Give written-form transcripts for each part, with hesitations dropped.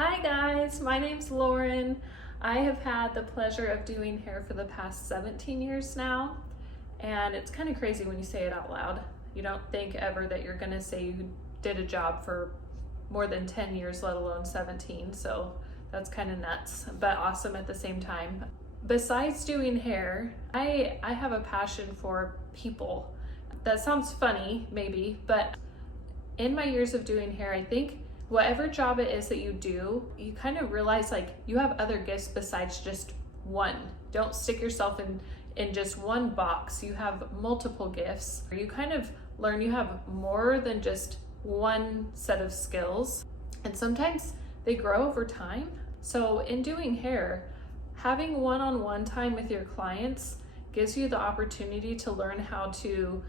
Hi guys, my name's Lauren. I have had the pleasure of doing hair for the past 17 years now, and it's kind of crazy when you say it out loud. You don't think ever that you're gonna say you did a job for more than 10 years, let alone 17, so that's kind of nuts, but awesome at the same time. Besides doing hair, I have a passion for people. That sounds funny, maybe, but in my years of doing hair, I think whatever job it is that you do, you kind of realize like you have other gifts besides just one. Don't stick yourself in just one box. You have multiple gifts. You kind of learn you have more than just one set of skills, and sometimes they grow over time. So in doing hair, having one-on-one time with your clients gives you the opportunity to learn how to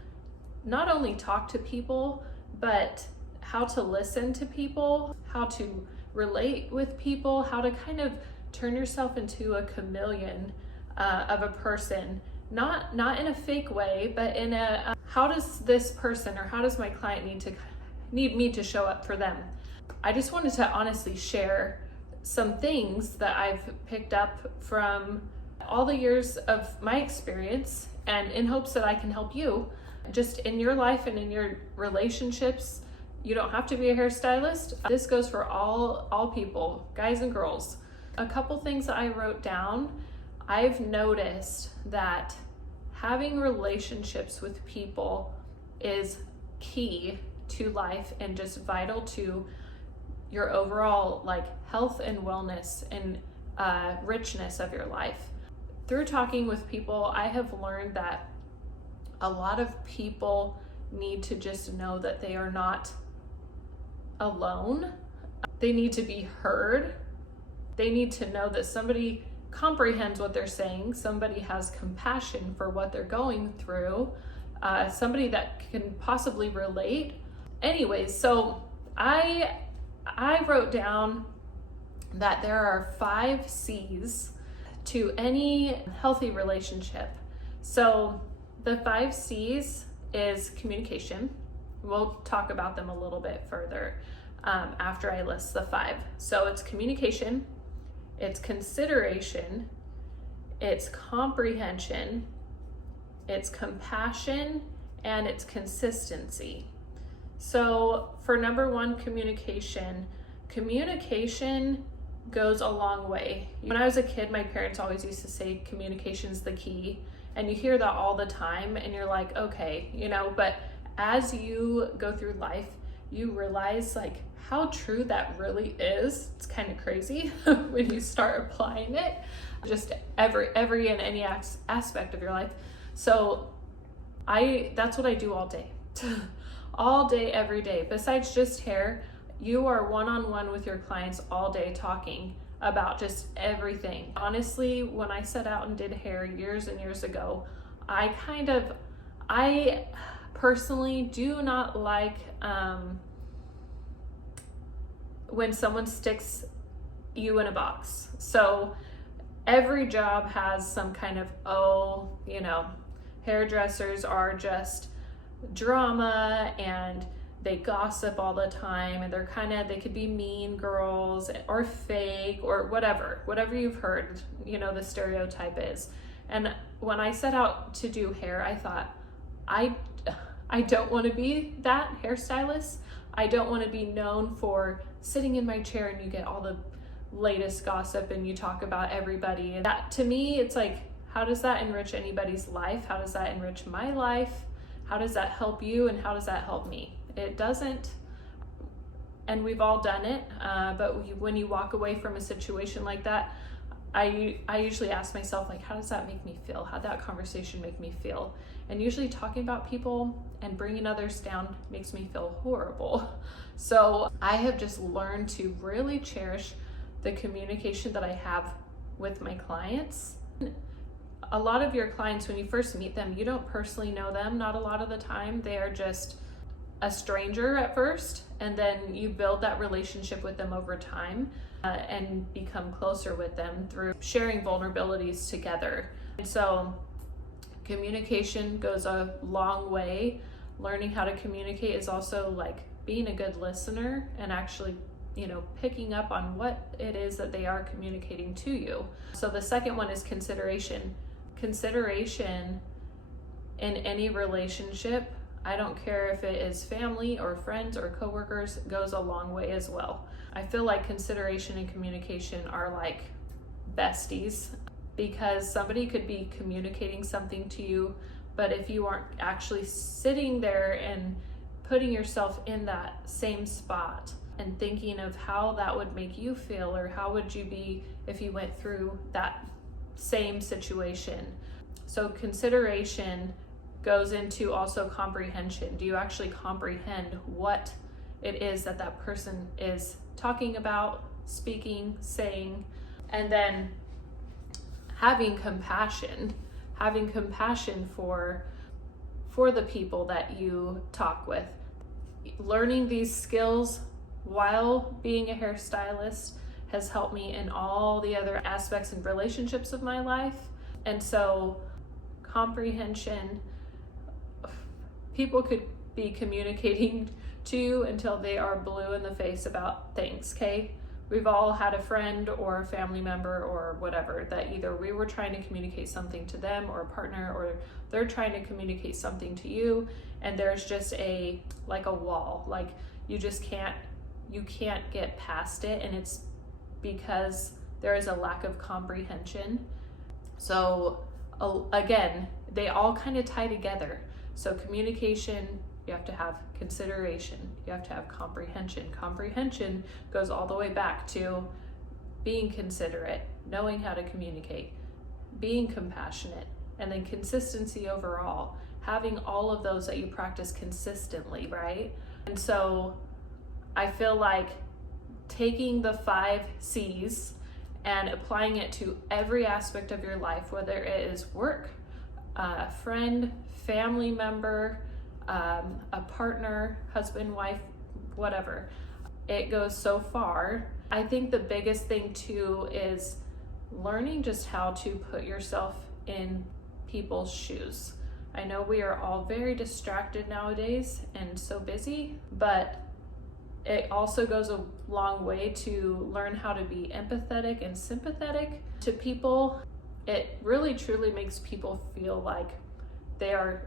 not only talk to people, but how to listen to people, how to relate with people, how to kind of turn yourself into a chameleon of a person, not in a fake way, but in a how does this person or how does my client need me to show up for them. I just wanted to honestly share some things that I've picked up from all the years of my experience, and in hopes that I can help you just in your life and in your relationships. You don't have to be a hairstylist. This goes for all people, guys and girls. A couple things that I wrote down. I've noticed that having relationships with people is key to life and just vital to your overall like health and wellness and richness of your life. Through talking with people, I have learned that a lot of people need to just know that they are not alone. They need to be heard. They need to know that somebody comprehends what they're saying, somebody has compassion for what they're going through, somebody that can possibly relate. Anyways, so I wrote down that there are 5 C's to any healthy relationship. So the 5 C's is communication. We'll talk about them a little bit further after I list the 5. So it's communication, it's consideration, it's comprehension, it's compassion, and it's consistency. So for number 1, communication goes a long way. When I was a kid, my parents always used to say communication's the key, and you hear that all the time and you're like, okay, but as you go through life, you realize like how true that really is. It's kind of crazy when you start applying it, just every and any aspect of your life. So that's what I do all day, all day, every day. Besides just hair, you are one-on-one with your clients all day talking about just everything. Honestly, when I set out and did hair years and years ago, I personally do not like when someone sticks you in a box. So every job has some kind of, hairdressers are just drama and they gossip all the time, and they could be mean girls or fake or whatever you've heard, the stereotype is. And when I set out to do hair, I thought, I don't want to be that hairstylist. I don't want to be known for sitting in my chair and you get all the latest gossip and you talk about everybody. And that, to me, it's like, how does that enrich anybody's life? How does that enrich my life? How does that help you? And how does that help me? It doesn't. And we've all done it. But when you walk away from a situation like that, I usually ask myself, like, how does that make me feel? How'd that conversation make me feel? And usually talking about people and bringing others down makes me feel horrible. So I have just learned to really cherish the communication that I have with my clients. A lot of your clients, when you first meet them, you don't personally know them. Not a lot of the time. They are just a stranger at first, and then you build that relationship with them over time and become closer with them through sharing vulnerabilities together. And so communication goes a long way. Learning how to communicate is also like being a good listener and actually, picking up on what it is that they are communicating to you. So the second one is consideration. Consideration in any relationship, I don't care if it is family or friends or coworkers, goes a long way as well. I feel like consideration and communication are like besties, because somebody could be communicating something to you, but if you aren't actually sitting there and putting yourself in that same spot and thinking of how that would make you feel, or how would you be if you went through that same situation. So consideration goes into also comprehension. Do you actually comprehend what it is that that person is talking about, speaking, saying? And then having compassion for the people that you talk with. Learning these skills while being a hairstylist has helped me in all the other aspects and relationships of my life. And so comprehension, people could be communicating to you until they are blue in the face about things, okay? We've all had a friend or a family member or whatever that either we were trying to communicate something to them or a partner, or they're trying to communicate something to you, and there's just a wall, like you can't get past it, and it's because there is a lack of comprehension. So again, they all kind of tie together. So communication, you have to have consideration, you have to have comprehension. Comprehension goes all the way back to being considerate, knowing how to communicate, being compassionate, and then consistency overall, having all of those that you practice consistently, right? And so I feel like taking the 5 C's and applying it to every aspect of your life, whether it is work, friend, family member, a partner, husband, wife, whatever, it goes so far. I think the biggest thing too is learning just how to put yourself in people's shoes. I know we are all very distracted nowadays and so busy, but it also goes a long way to learn how to be empathetic and sympathetic to people. It really truly makes people feel like they are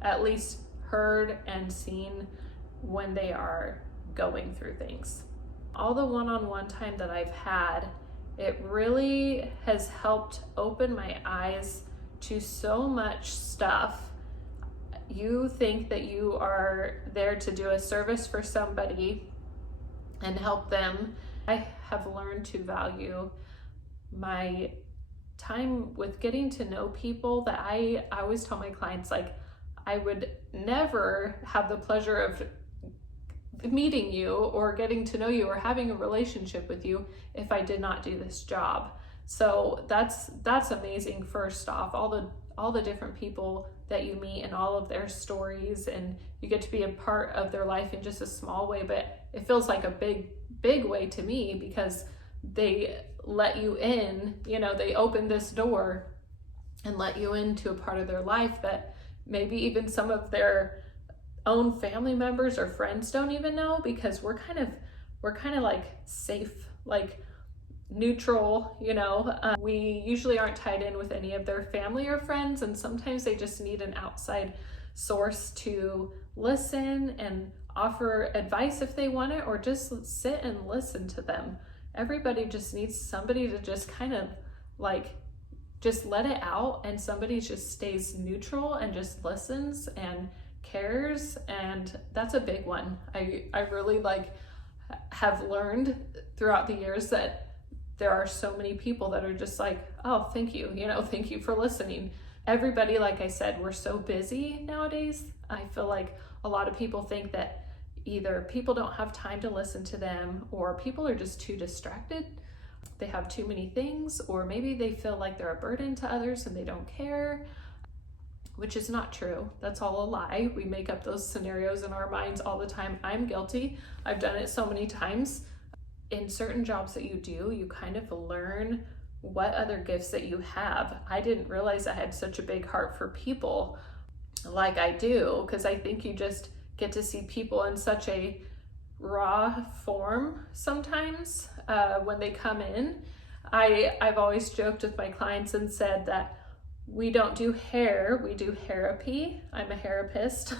at least heard and seen when they are going through things. All the one-on-one time that I've had, it really has helped open my eyes to so much stuff. You think that you are there to do a service for somebody and help them. I have learned to value my time with getting to know people that I always tell my clients, like, I would never have the pleasure of meeting you or getting to know you or having a relationship with you if I did not do this job. So that's amazing. First off, all the different people that you meet and all of their stories, and you get to be a part of their life in just a small way, but it feels like a big way to me, because they let you in, they open this door and let you into a part of their life that maybe even some of their own family members or friends don't even know, because we're kind of like safe, like neutral, we usually aren't tied in with any of their family or friends, and sometimes they just need an outside source to listen and offer advice if they want it, or just sit and listen to them. Everybody just needs somebody to just kind of just let it out, and somebody just stays neutral and just listens and cares. And that's a big one. I really have learned throughout the years that there are so many people that are just like, oh, thank you, thank you for listening. Everybody, like I said, we're so busy nowadays. I feel like a lot of people think that either people don't have time to listen to them, or people are just too distracted. They have too many things, or maybe they feel like they're a burden to others and they don't care, which is not true. That's all a lie. We make up those scenarios in our minds all the time. I'm guilty. I've done it so many times. In certain jobs that you do, you kind of learn what other gifts that you have. I didn't realize I had such a big heart for people like I do, because I think you just get to see people in such a raw form sometimes when they come in. I've always joked with my clients and said that we don't do hair, we do therapy. I'm a therapist.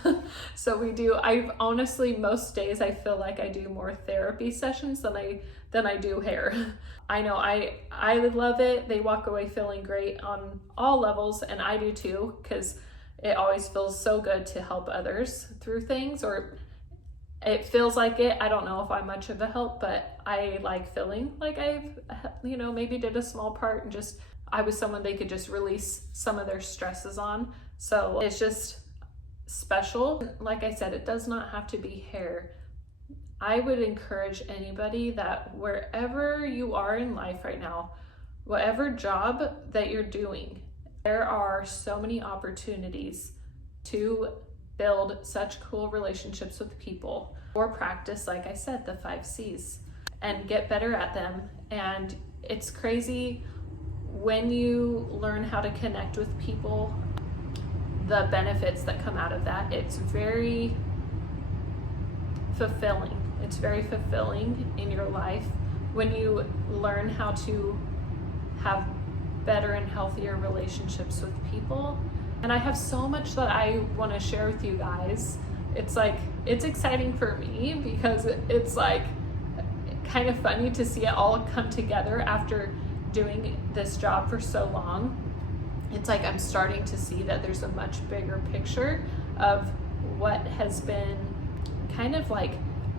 So I honestly, most days I feel like I do more therapy sessions than I do hair. I know I love it. They walk away feeling great on all levels, and I do too, because it always feels so good to help others through things, or it feels like it. I don't know if I'm much of a help, but I like feeling like I've, maybe did a small part, and just I was someone they could just release some of their stresses on. So it's just special. Like I said, it does not have to be hair. I would encourage anybody that wherever you are in life right now, whatever job that you're doing, there are so many opportunities to build such cool relationships with people, or practice, like I said, the 5 C's and get better at them. And it's crazy when you learn how to connect with people, the benefits that come out of that. It's very fulfilling. It's very fulfilling in your life when you learn how to have better and healthier relationships with people. And I have so much that I want to share with you guys. It's exciting for me, because it's like kind of funny to see it all come together after doing this job for so long. It's like I'm starting to see that there's a much bigger picture of what has been kind of like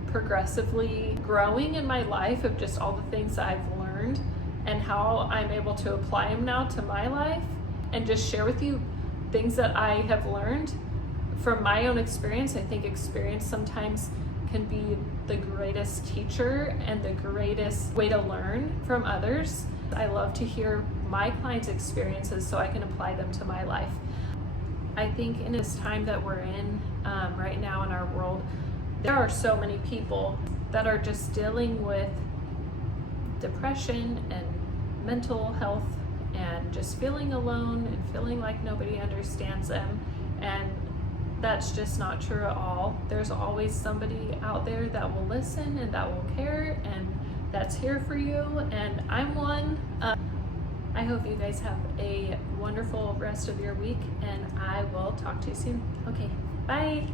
progressively growing in my life, of just all the things that I've learned and how I'm able to apply them now to my life, and just share with you things that I have learned from my own experience. I think experience sometimes can be the greatest teacher and the greatest way to learn from others. I love to hear my clients' experiences so I can apply them to my life. I think in this time that we're in right now in our world, there are so many people that are just dealing with depression and mental health, and just feeling alone and feeling like nobody understands them. And that's just not true at all. There's always somebody out there that will listen and that will care and that's here for you, and I'm one. I hope you guys have a wonderful rest of your week, and I will talk to you soon. Okay, bye.